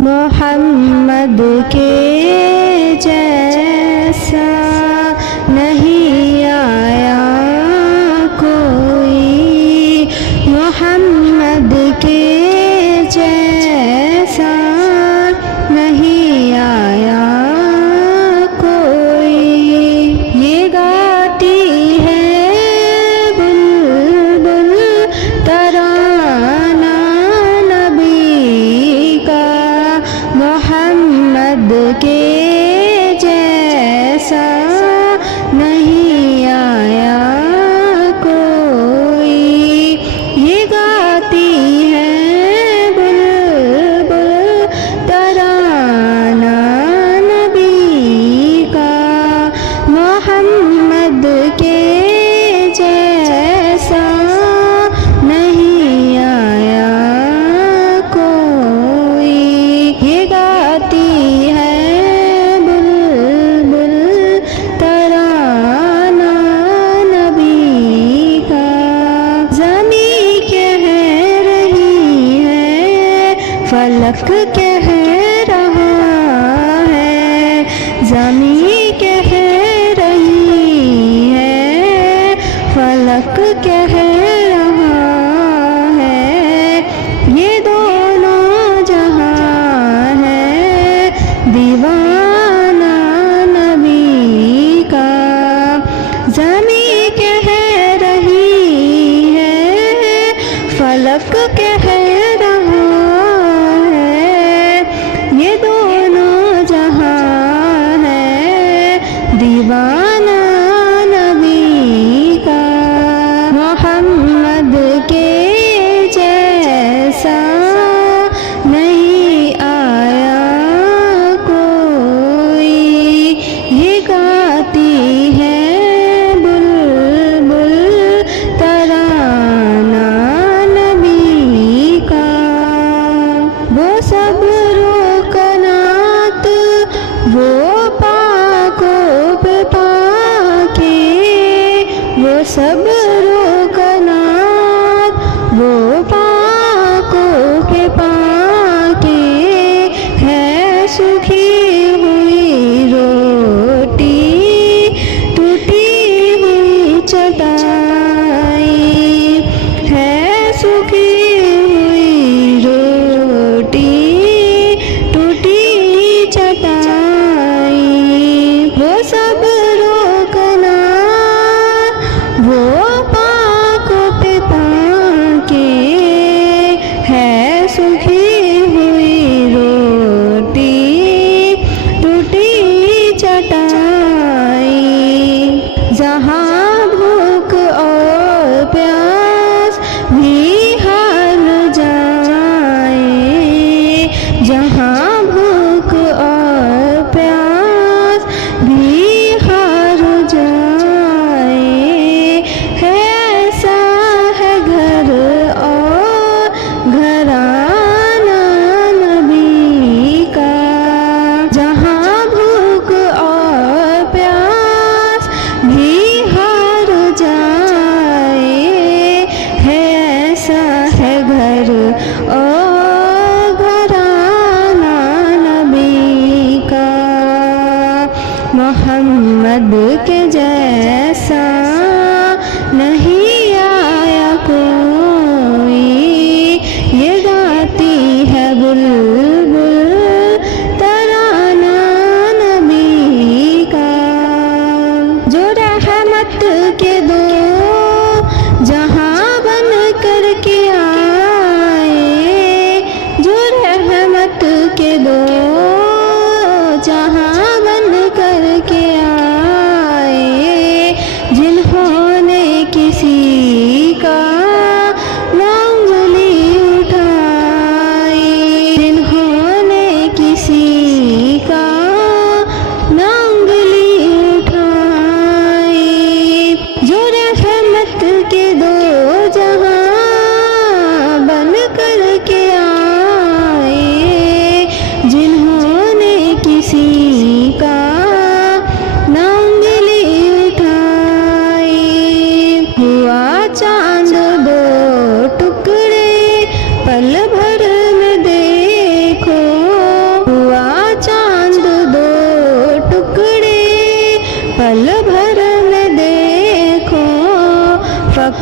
محمد کے جیسا نہیں آیا کوئی، محمد کے جیسا نہیں آیا کوئی۔ یہ گاتی ہے بلبل ترانہ نبی کا، محمد کے جیسا نہیں آیا کوئی۔ یہ گاتی ہے بلبل ترانہ نبی کا، محمد کے جیسا نہیں آیا کوئی۔ یہ گاتی ہے بلبل ترانہ نبی کا۔ زمیں کہہ رہی ہے، فلک کہہ رہا ہے، زمیں کہہ رہی ہے، فلک کہہ رہا ہے، یہ دونوں جہاں ہے دیوانہ نبی کا۔ زمیں کہہ رہی ہے، فلک کہہ رہا ہے، یہ دونوں جہاں ہے دیوانہ نبی کا۔ محمد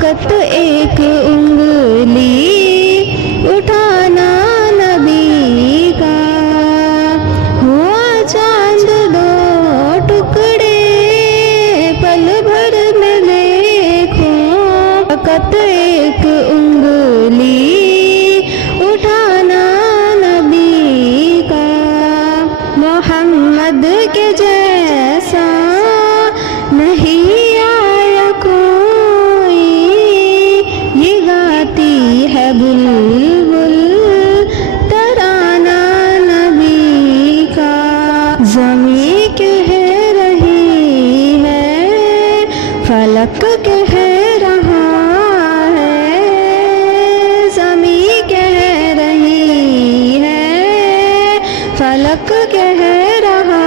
فقط ایک انگلی اٹھانا نبی کا، ہوا چاند دو ٹکڑے پل بھر میں دیکھو، فقط ایک انگلی اٹھانا نبی کا، محمد کے جیسا نہیں آیا کوئی، یہ گاتی ہے بلبل ترانہ نبی کا، زمین کہہ رہی ہے فلک کہہ رہا ہے، زمین کہہ رہی ہے فلک کہہ رہا